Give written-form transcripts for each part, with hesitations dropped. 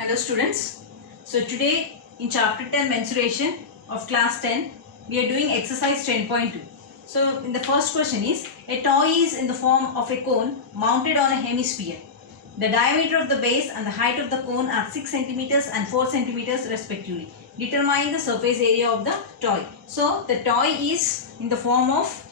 Hello students. So today in chapter 10 mensuration of class 10 we are doing exercise 10.2. So in the first question is a toy is in the form of a cone mounted on a hemisphere. The diameter of the base and the height of the cone are 6 centimeters and 4 centimeters respectively. Determine the surface area of the toy. So the toy is in the form of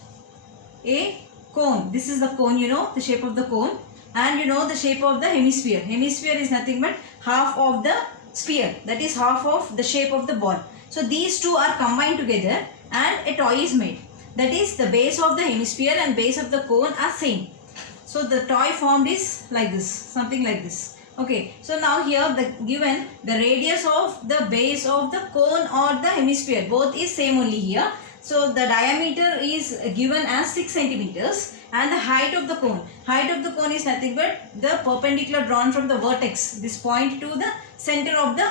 a cone. This is the cone, the shape of the cone, and the shape of the hemisphere. Hemisphere is nothing but half of the sphere, that is half of the shape of the ball. So these two are combined together and a toy is made. That is, the base of the hemisphere and base of the cone are same. So the toy formed is like this, something like this. Okay, so now here given the radius of the base of the cone or the hemisphere, both is same only here. So the diameter is given as 6 centimeters and the height of the cone. Height of the cone is nothing but the perpendicular drawn from the vertex, this point, to the center of the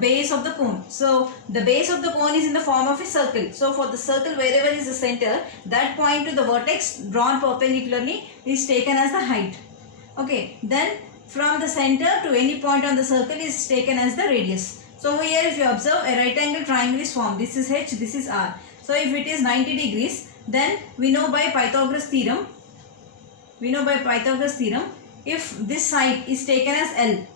base of the cone. So the base of the cone is in the form of a circle. So for the circle, wherever is the center, that point to the vertex drawn perpendicularly is taken as the height. Okay, then from the center to any point on the circle is taken as the radius. So here if you observe, a right angle triangle is formed. This is H, this is R. So if it is 90 degrees, then we know by Pythagoras theorem, if this side is taken as L,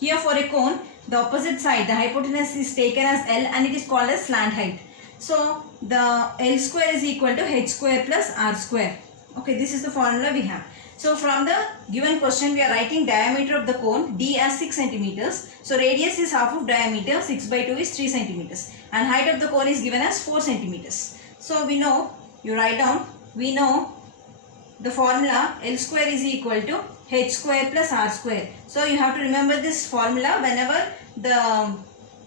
here for a cone, the opposite side, the hypotenuse is taken as L and it is called as slant height. So the L square is equal to H square plus R square. Okay, this is the formula we have. So from the given question, we are writing diameter of the cone D as 6 centimeters. So radius is half of diameter, 6 by 2 is 3 centimeters. And height of the cone is given as 4 centimeters. So we know, you write down, we know the formula L square is equal to H square plus R square. So you have to remember this formula whenever the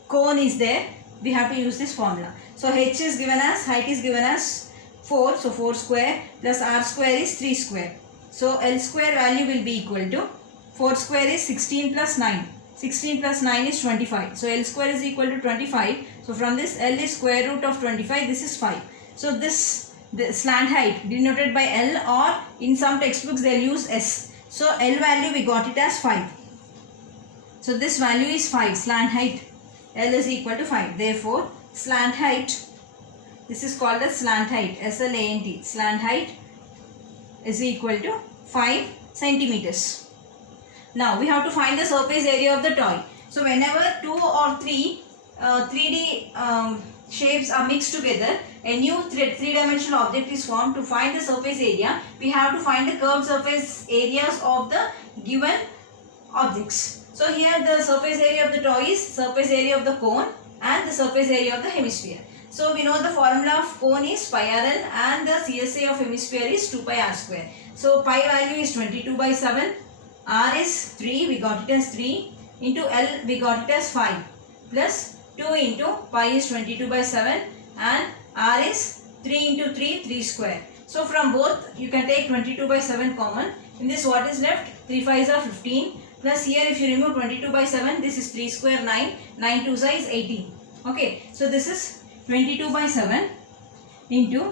cone is there, we have to use this formula. So H is given as, height is given as 4, so 4 square plus R square is 3 square. So L square value will be equal to 4 square is 16 plus 9. 16 plus 9 is 25. So L square is equal to 25. So from this L is square root of 25. This is 5. So the slant height denoted by L, or in some textbooks they will use S. So L value we got it as 5. So this value is 5. Slant height L is equal to 5. Therefore slant height, this is called as slant height, SLANT. Slant height is equal to 5 centimeters. Now we have to find the surface area of the toy. So whenever 2 or 3 3D shapes are mixed together, a new three-dimensional object is formed. To find the surface area, we have to find the curved surface areas of the given objects. So here the surface area of the toy is surface area of the cone and the surface area of the hemisphere. So we know the formula of cone is pi rl and the CSA of hemisphere is 2 pi r square. So pi value is 22 by 7, r is 3, we got it as 3, into L we got it as 5, plus 2 into pi is 22 by 7 and r is 3 into 3, 3 square. So from both you can take 22 by 7 common. In this what is left? 3 5s are 15, plus here if you remove 22 by 7, this is 3 square 9, 9 2s is 18. Okay, so this is 22 by 7 into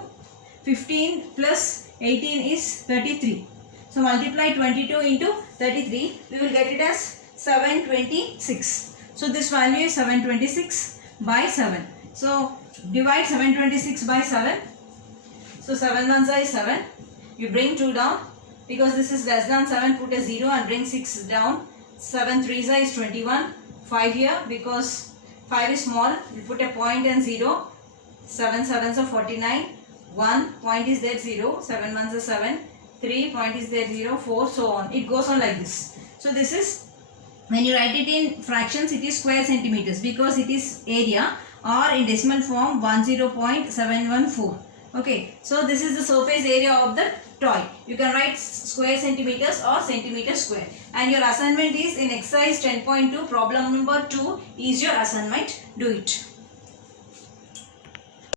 15 plus 18 is 33. So multiply 22 into 33, we will get it as 726. So this value is 726 by 7. So divide 726 by 7. So 7 ones is 7. You bring 2 down. Because this is less than 7, put a 0 and bring 6 down. 7 3s is 21. 5 here because 5 is small. You put a point and 0. 7 7s are 49. 1 point is there 0. 7 1s are 7. 3 point is there 0. 4, so on. It goes on like this. So this is, when you write it in fractions, it is square centimeters because it is area, or in decimal form 10.714. Okay. So this is the surface area of the toy. You can write square centimeters or centimeter square. And your assignment is in exercise 10.2, problem number 2 is your assignment. Do it.